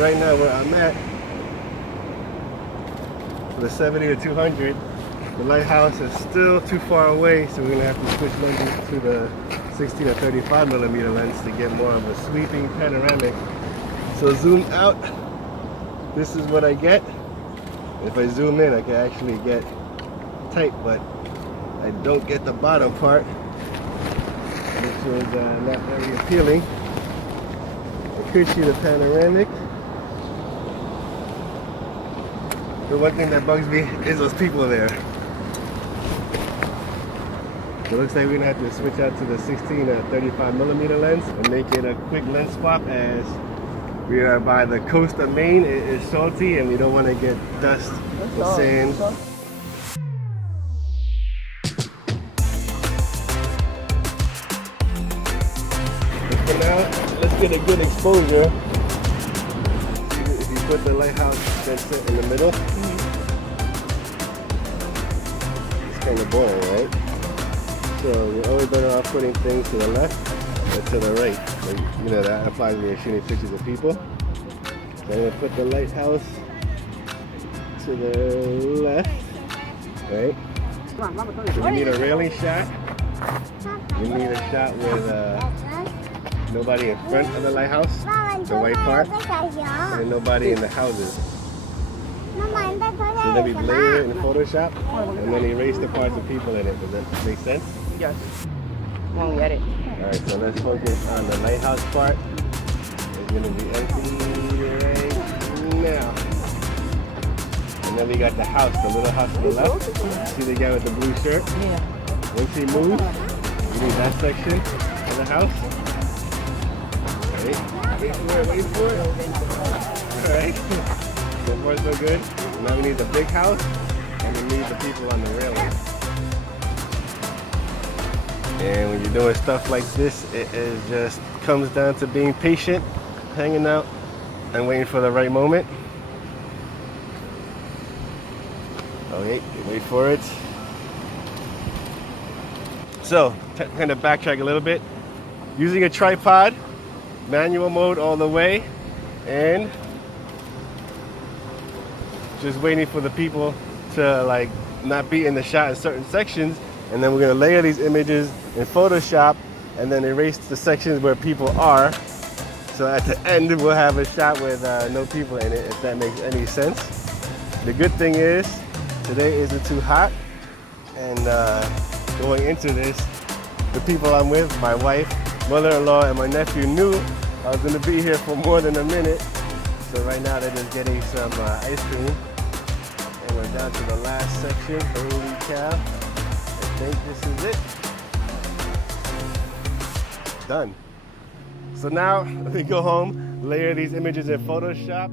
right now where I'm at, for the 70 to 200, the lighthouse is still too far away, so we're gonna have to switch lenses to the 16 or 35 millimeter lens to get more of a sweeping panoramic. So zoom out, this is what I get. If I zoom in, I can actually get tight, but I don't get the bottom part, which is not very appealing. I could see the panoramic. The one thing that bugs me is those people there. It looks like we're gonna have to switch out to the 16 or 35 millimeter lens and make it a quick lens swap, as we are by the coast of Maine. It is salty and we don't want to get dust or sand. But for now, let's get a good exposure. If you put the lighthouse sensor in the middle, it's kind of boring, right? So you're always better off putting things to the left or to the right. So, you know, that applies when you're shooting pictures of people. So I'm going to put the lighthouse to the left, right? So we need a railing shot. We need a shot with nobody in front of the lighthouse, the white part, and nobody in the houses. So then we layer it in Photoshop and then erase the parts of people in it. Does that make sense? Yes. Won't get it. Alright, so let's focus on the lighthouse part. It's going to be empty right now. And then we got the house, the little house to the left. See the guy with the blue shirt? Yeah. Once he moves, we need that section of the house. Alright, wait for it. Alright, so far so good. Now we need the big house, and we need the people on the railing. And when you're doing stuff like this, it just comes down to being patient, hanging out, and waiting for the right moment. Okay, wait for it. So, kind of backtrack a little bit. Using a tripod, manual mode all the way, and just waiting for the people to like not be in the shot in certain sections, and then we're going to layer these images in Photoshop and then erase the sections where people are, so at the end we'll have a shot with no people in it, if that makes any sense. The good thing is today isn't too hot, and going into this, the people I'm with, my wife, mother-in-law, and my nephew, knew I was going to be here for more than a minute. So right now they're just getting some ice cream. And we're down to the last section. Holy cow. I think this is it. Done. So now we go home, layer these images in Photoshop.